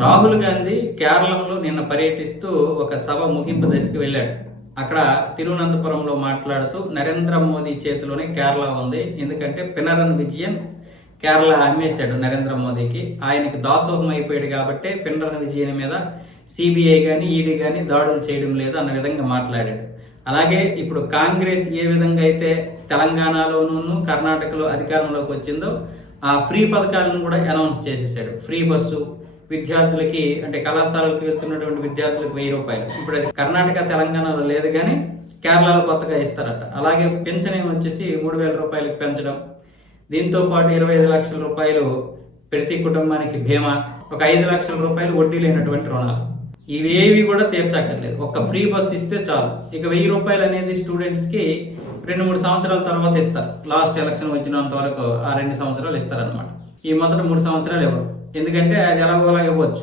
రాహుల్ గాంధీ కేరళంలో నిన్న పర్యటిస్తూ ఒక సభ ముగింపు దశకి వెళ్ళాడు. అక్కడ తిరువనంతపురంలో మాట్లాడుతూ నరేంద్ర మోదీ చేతిలోనే కేరళ ఉంది, ఎందుకంటే పినరన్ విజయన్ కేరళ అమ్మేశాడు నరేంద్ర మోదీకి, ఆయనకి దాసోహం అయిపోయాడు కాబట్టి పినరన్ విజయన్ మీద సిబిఐ కానీ ఈడీ కానీ దాడులు చేయడం లేదు అన్న విధంగా మాట్లాడాడు. అలాగే ఇప్పుడు కాంగ్రెస్ ఏ విధంగా అయితే తెలంగాణలోనూ కర్ణాటకలో అధికారంలోకి వచ్చిందో ఆ ఫ్రీ పథకాలను కూడా అనౌన్స్ చేసేసాడు. ఫ్రీ బస్సు విద్యార్థులకి, అంటే కళాశాలలకు వెళ్తున్నటువంటి విద్యార్థులకు 1000 రూపాయలు. ఇప్పుడు అది కర్ణాటక తెలంగాణలో లేదు కానీ కేరళలో కొత్తగా ఇస్తారట. అలాగే పెన్షన్ వచ్చేసి 3000 రూపాయలకు పెంచడం, దీంతో పాటు 25 లక్షల రూపాయలు ప్రతి కుటుంబానికి బీమా, ఒక 5 లక్షల రూపాయలు వడ్డీ లేనటువంటి రుణాలు, ఇవేవి కూడా తీర్చక్కర్లేదు, ఒక్క ఫ్రీ బస్ ఇస్తే చాలు. ఇక 1000 రూపాయలు అనేది స్టూడెంట్స్కి 2-3 సంవత్సరాల తర్వాత ఇస్తారు. లాస్ట్ ఎలక్షన్ వచ్చినంత వరకు ఆ 2 సంవత్సరాలు ఇస్తారనమాట. ఈ మొదటి 3 సంవత్సరాలు ఇవ్వరు, ఎందుకంటే అది ఎలాగోలా ఇవ్వచ్చు.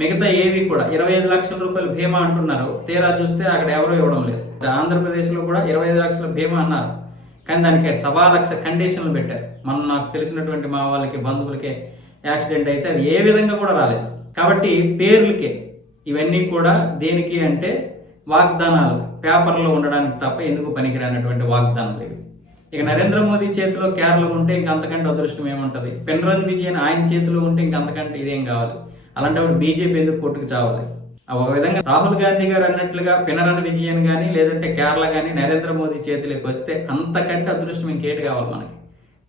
మిగతా ఏవి కూడా 25 లక్షల రూపాయలు బీమా అంటున్నారు, తీరా చూస్తే అక్కడ ఎవరూ ఇవ్వడం లేదు. ఆంధ్రప్రదేశ్లో కూడా 25 లక్షల బీమా అన్నారు, కానీ దానికి 1,00,000 కండిషన్లు పెట్టారు. మనం నాకు తెలిసినటువంటి మా వాళ్ళకి బంధువులకి యాక్సిడెంట్ అయితే అది ఏ విధంగా కూడా రాలేదు. కాబట్టి పేర్లకే ఇవన్నీ కూడా దేనికి అంటే వాగ్దానాలు, పేపర్లో ఉండడానికి తప్ప ఎందుకు పనికిరానటువంటి వాగ్దానాలు ఇవి. ఇక నరేంద్ర మోదీ చేతిలో కేరళ ఉంటే ఇంక అంతకంటే అదృష్టం ఏముంటుంది? పినరన్ విజయన్ ఆయన చేతిలో ఉంటే ఇంక అంతకంటే ఇదేం కావాలి? అలాంటప్పుడు బీజేపీ ఎందుకు కొట్టుకు చావాలి? ఒక విధంగా రాహుల్ గాంధీ గారు అన్నట్లుగా పినరన్ విజయన్ కానీ లేదంటే కేరళ కానీ నరేంద్ర మోదీ చేతిలోకి వస్తే అంతకంటే అదృష్టం ఇంకేటి కావాలి మనకి?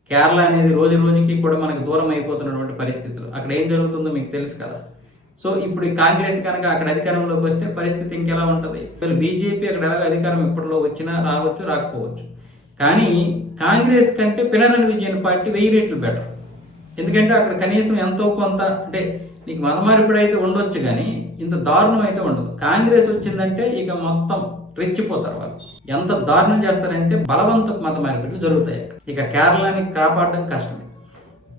కేరళ అనేది రోజు రోజుకి కూడా మనకు దూరం అయిపోతున్నటువంటి పరిస్థితులు. అక్కడ ఏం జరుగుతుందో మీకు తెలుసు కదా. సో ఇప్పుడు కాంగ్రెస్ కనుక అక్కడ అధికారంలోకి వస్తే పరిస్థితి ఇంకెలా ఉంటుంది? బీజేపీ అక్కడ ఎలాగో అధికారం ఇప్పటిలో వచ్చినా రావచ్చు, రాకపోవచ్చు. కానీ కాంగ్రెస్ కంటే పినరన్ విజయన్ పార్టీ 1000 రెట్లు బెటర్. ఎందుకంటే అక్కడ కనీసం ఎంతో కొంత, అంటే నీకు మతమార్పిడి అయితే ఉండొచ్చు కానీ ఇంత దారుణం అయితే ఉండదు. కాంగ్రెస్ వచ్చిందంటే ఇక మొత్తం రెచ్చిపోతారు వాళ్ళు. ఎంత దారుణం చేస్తారంటే బలవంత మత మార్పిడులు జరుగుతాయి. ఇక కేరళని కాపాడడం కష్టమే.